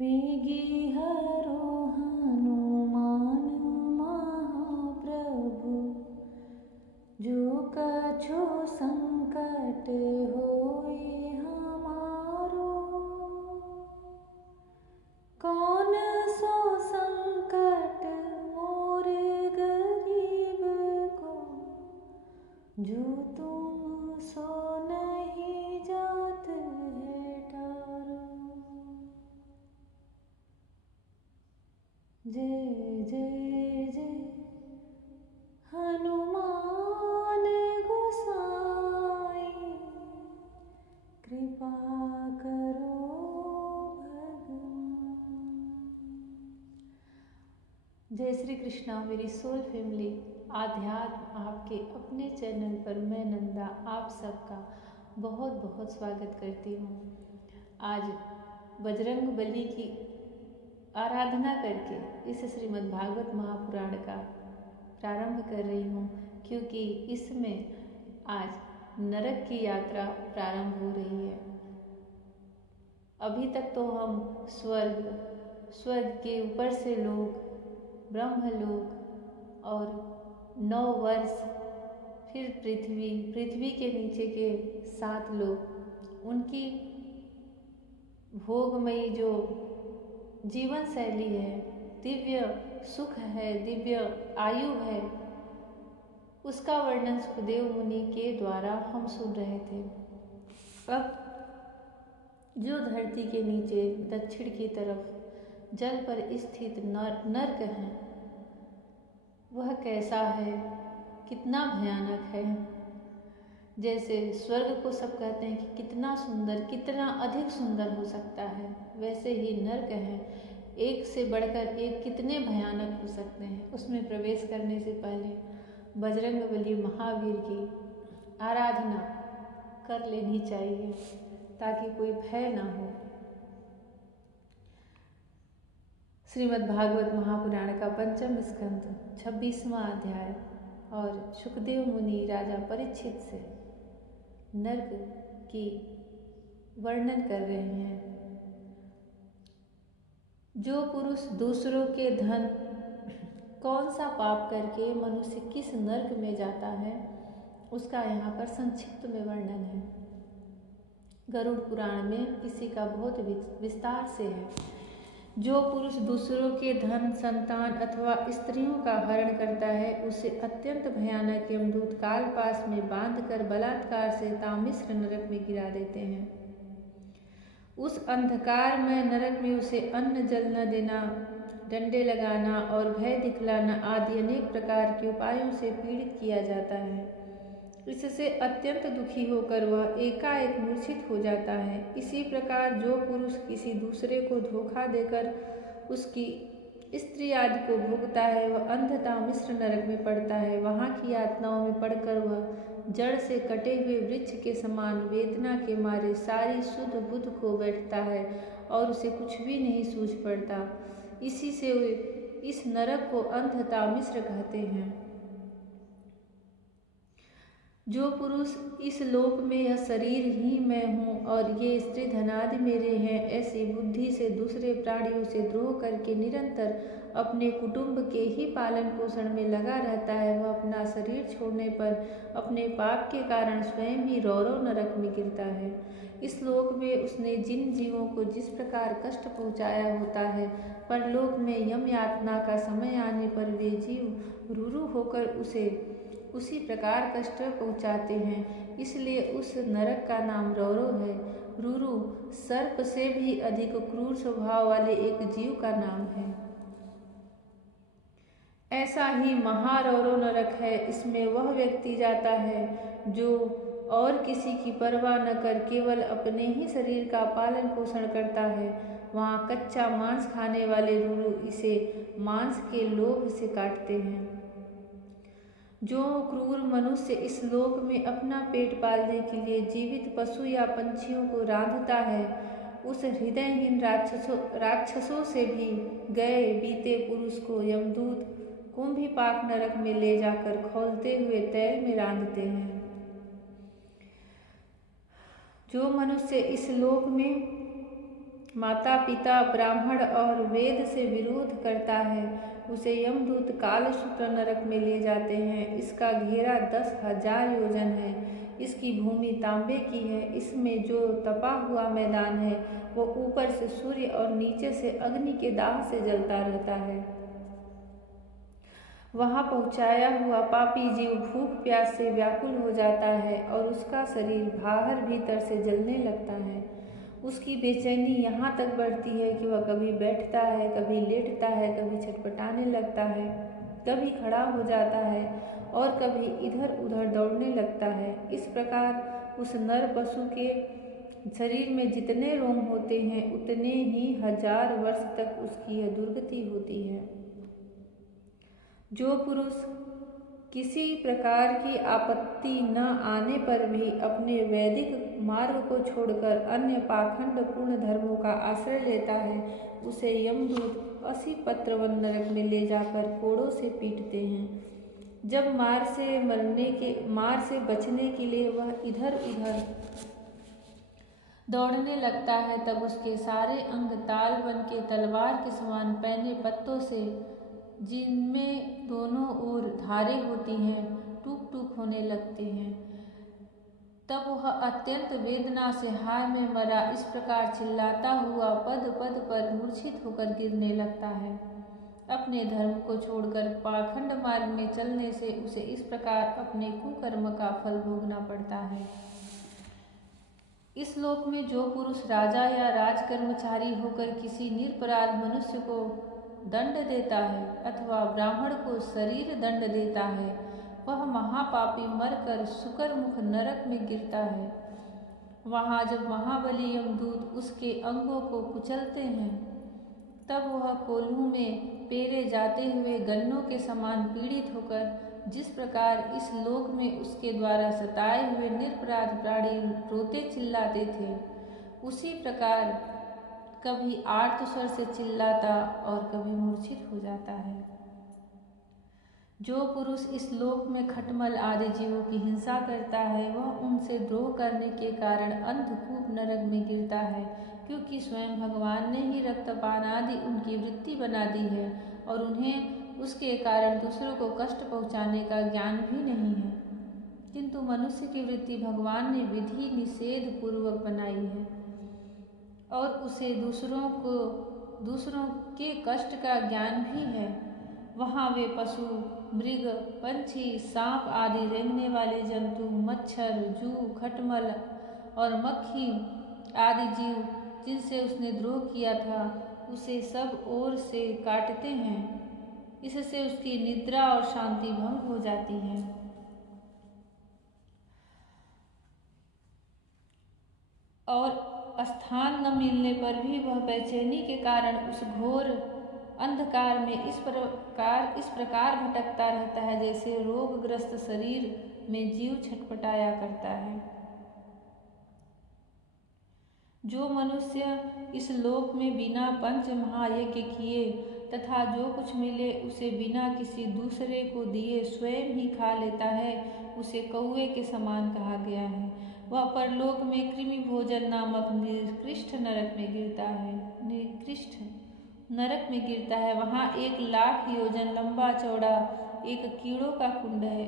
वेगी हरो हनुमान महाप्रभु, जो कछो संकट होए हमारो। कौन सो संकट मोरे गरीब को, जो तुम सो नहीं जात है टारो। जय जय जय हनुमान गोसाई, कृपा करो भगवान। जय श्री कृष्णा मेरी सोल फैमिली। आध्यात्म आपके अपने चैनल पर मैं नंदा आप सबका बहुत बहुत स्वागत करती हूँ। आज बजरंग बली की आराधना करके इस श्रीमद् भागवत महापुराण का प्रारंभ कर रही हूँ, क्योंकि इसमें आज नरक की यात्रा प्रारंभ हो रही है। अभी तक तो हम स्वर्ग के ऊपर से लोग, ब्रह्मलोक और 9 वर्ष, फिर पृथ्वी के नीचे के 7 लोग, उनकी भोगमयी जो जीवन शैली है, दिव्य सुख है, दिव्य आयु है, उसका वर्णन सुखदेव मुनि के द्वारा हम सुन रहे थे। अब जो धरती के नीचे दक्षिण की तरफ जल पर स्थित नर्क है, वह कैसा है, कितना भयानक है। जैसे स्वर्ग को सब कहते हैं कि कितना सुंदर, कितना अधिक सुंदर हो सकता है, वैसे ही नर्क है, एक से बढ़कर एक कितने भयानक हो सकते हैं। उसमें प्रवेश करने से पहले बजरंगबली महावीर की आराधना कर लेनी चाहिए, ताकि कोई भय ना हो। श्रीमद् भागवत महापुराण का 5वां स्कंद 26वां अध्याय, और सुखदेव मुनि राजा परीक्षित से नर्क की वर्णन कर रहे हैं। जो पुरुष दूसरों के धन कौन सा पाप करके मनुष्य किस नर्क में जाता है, उसका यहाँ पर संक्षिप्त में वर्णन है। गरुड़ पुराण में इसी का बहुत विस्तार से है। जो पुरुष दूसरों के धन, संतान अथवा स्त्रियों का हरण करता है, उसे अत्यंत भयानक यमदूत कालपाश में बांधकर बलात्कार से तामिश्र नरक में गिरा देते हैं। उस अंधकार में नरक में उसे अन्न जल न देना, डंडे लगाना और भय दिखलाना आदि अनेक प्रकार के उपायों से पीड़ित किया जाता है। इससे अत्यंत दुखी होकर वह एकाएक मूर्छित हो जाता है। इसी प्रकार जो पुरुष किसी दूसरे को धोखा देकर उसकी स्त्री आदि को भोगता है, वह अंधता मिश्र नरक में पड़ता है। वहाँ की यातनाओं में पड़कर वह जड़ से कटे हुए वृक्ष के समान वेदना के मारे सारी शुद्ध बुद्ध खो बैठता है और उसे कुछ भी नहीं सूझ पड़ता। इसी से इस नरक को अंधता मिश्र कहते हैं। जो पुरुष इस लोक में यह शरीर ही मैं हूँ और ये स्त्री धनादि मेरे हैं, ऐसी बुद्धि से दूसरे प्राणियों से द्रोह करके निरंतर अपने कुटुंब के ही पालन पोषण में लगा रहता है, वह अपना शरीर छोड़ने पर अपने पाप के कारण स्वयं ही रौरव नरक में गिरता है। इस लोक में उसने जिन जीवों को जिस प्रकार कष्ट पहुँचाया होता है, परलोक में यम यातना का समय आने पर वे जीव रूरू होकर उसे उसी प्रकार कष्ट पहुँचाते हैं। इसलिए उस नरक का नाम रौरव है। रूरू सर्प से भी अधिक क्रूर स्वभाव वाले एक जीव का नाम है। ऐसा ही महारौरव नरक है। इसमें वह व्यक्ति जाता है जो और किसी की परवाह न कर केवल अपने ही शरीर का पालन पोषण करता है। वहाँ कच्चा मांस खाने वाले रूरू इसे मांस के लोभ से काटते हैं। जो क्रूर मनुष्य इस लोक में अपना पेट पालने के लिए जीवित पशु या पंछियों को रांधता है, उस हृदयहीन राक्षसों से भी गए बीते पुरुष को यमदूत कुंभीपाक नरक में ले जाकर खौलते हुए तैल में रांधते हैं। जो मनुष्य इस लोक में माता पिता ब्राह्मण और वेद से विरोध करता है, उसे यमदूत कालसूत्र नरक में ले जाते हैं। इसका घेरा 10,000 योजन है। इसकी भूमि तांबे की है। इसमें जो तपा हुआ मैदान है वो ऊपर से सूर्य और नीचे से अग्नि के दाह से जलता रहता है। वहाँ पहुँचाया हुआ पापी जीव भूख प्यास से व्याकुल हो जाता है और उसका शरीर बाहर भीतर से जलने लगता है। उसकी बेचैनी यहाँ तक बढ़ती है कि वह कभी बैठता है, कभी लेटता है, कभी छटपटाने लगता है, कभी खड़ा हो जाता है और कभी इधर उधर दौड़ने लगता है। इस प्रकार उस नर पशु के शरीर में जितने रोम होते हैं उतने ही 1000 वर्ष तक उसकी यह दुर्गति होती है। जो पुरुष किसी प्रकार की आपत्ति न आने पर भी अपने वैदिक मार्ग को छोड़कर अन्य पाखंड पूर्ण धर्मों का आश्रय लेता है, उसे यमदूत 80 पत्रवन नरक में ले जाकर कोड़ों से पीटते हैं। जब मार से बचने के लिए वह इधर उधर दौड़ने लगता है, तब उसके सारे अंग ताल बन के तलवार के समान पैने पत्तों से, जिनमें दोनों ओर धारें होती हैं, टूक टूक होने लगते हैं। तब वह अत्यंत वेदना से हाय मैं मरा इस प्रकार चिल्लाता हुआ पद पद पर मूर्छित होकर गिरने लगता है। अपने धर्म को छोड़कर पाखंड मार्ग में चलने से उसे इस प्रकार अपने कुकर्म का फल भोगना पड़ता है। इस लोक में जो पुरुष राजा या राजकर्मचारी होकर किसी निरपराध मनुष्य को दंड देता है अथवा ब्राह्मण को शरीर दंड देता है, वह महापापी मरकर शुकरमुख नरक में गिरता है। वहाँ जब महाबली यमदूत उसके अंगों को कुचलते हैं, तब वह कोल्हू में पेरे जाते हुए गन्नों के समान पीड़ित होकर जिस प्रकार इस लोक में उसके द्वारा सताए हुए निरपराध प्राणी रोते चिल्लाते थे, उसी प्रकार कभी आर्त स्वर से चिल्लाता और कभी मूर्छित हो जाता है। जो पुरुष इस लोक में खटमल आदि जीवों की हिंसा करता है, वह उनसे द्रोह करने के कारण अंधकूप नरक में गिरता है, क्योंकि स्वयं भगवान ने ही रक्तपान आदि उनकी वृत्ति बना दी है और उन्हें उसके कारण दूसरों को कष्ट पहुँचाने का ज्ञान भी नहीं है। किंतु मनुष्य की वृत्ति भगवान ने विधि निषेध पूर्वक बनाई है और उसे दूसरों के कष्ट का ज्ञान भी है। वहाँ वे पशु, मृग, पंछी, सांप आदि रेंगने वाले जंतु, मच्छर, जू, खटमल और मक्खी आदि जीव जिनसे उसने द्रोह किया था, उसे सब ओर से काटते हैं। इससे उसकी निद्रा और शांति भंग हो जाती है और स्थान न मिलने पर भी वह बेचैनी के कारण उस घोर अंधकार में इस प्रकार भटकता रहता है जैसे रोगग्रस्त शरीर में जीव छटपटाया करता है। जो मनुष्य इस लोक में बिना पंच महायज्ञ किए तथा जो कुछ मिले उसे बिना किसी दूसरे को दिए स्वयं ही खा लेता है, उसे कौवे के समान कहा गया है। वह परलोक में कृमि भोजन नामक निकृष्ट नरक में गिरता है। वहाँ 1,00,000 योजन लंबा चौड़ा एक कीड़ों का कुंड है।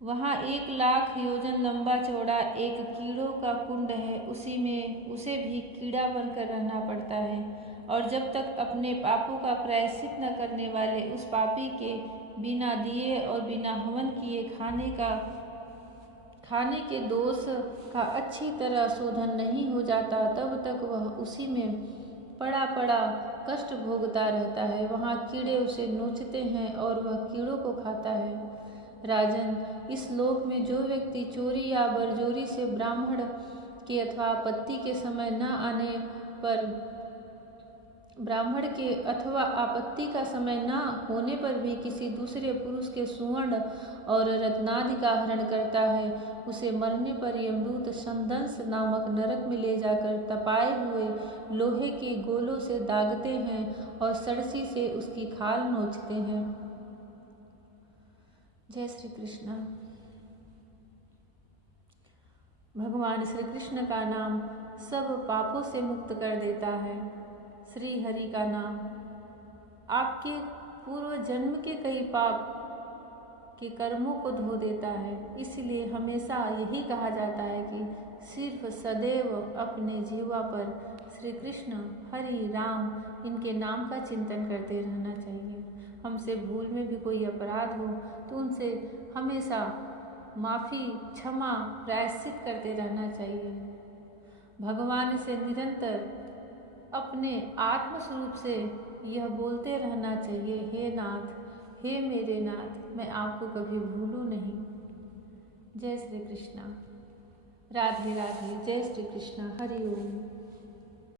वहाँ 1,00,000 योजन लंबा चौड़ा एक कीड़ों का कुंड है, उसे भी कीड़ा बनकर रहना पड़ता है और जब तक अपने पापों का प्रायश्चित न करने वाले उस पापी के बिना दिए और बिना हवन किए खाने के दोष का अच्छी तरह शोधन नहीं हो जाता, तब तक वह उसी में पड़ा पड़ा कष्ट भोगता रहता है। वहाँ कीड़े उसे नोचते हैं और वह कीड़ों को खाता है। राजन, इस लोक में जो व्यक्ति चोरी या बरजोरी से ब्राह्मण के अथवा आपत्ति के समय न आने पर आपत्ति का समय न होने पर भी किसी दूसरे पुरुष के सुवर्ण और रत्नादि का हरण करता है, उसे मरने पर यमदूत संदंस नामक नरक में ले जाकर तपाए हुए लोहे के गोलों से दागते हैं और सरसी से उसकी खाल नोचते हैं। जय श्री कृष्ण। भगवान श्री कृष्ण का नाम सब पापों से मुक्त कर देता है। श्री हरि का नाम आपके पूर्व जन्म के कई पाप के कर्मों को धो देता है। इसलिए हमेशा यही कहा जाता है कि सिर्फ सदैव अपने जीवा पर श्री कृष्ण हरि राम इनके नाम का चिंतन करते रहना चाहिए। हमसे भूल में भी कोई अपराध हो तो उनसे हमेशा माफ़ी क्षमा प्रायश्चित करते रहना चाहिए। भगवान से निरंतर अपने आत्म स्वरूप से यह बोलते रहना चाहिए, हे नाथ, हे मेरे नाथ, मैं आपको कभी भूलूं नहीं। जय श्री कृष्णा। राधे राधे। जय श्री कृष्णा। हरि ओम।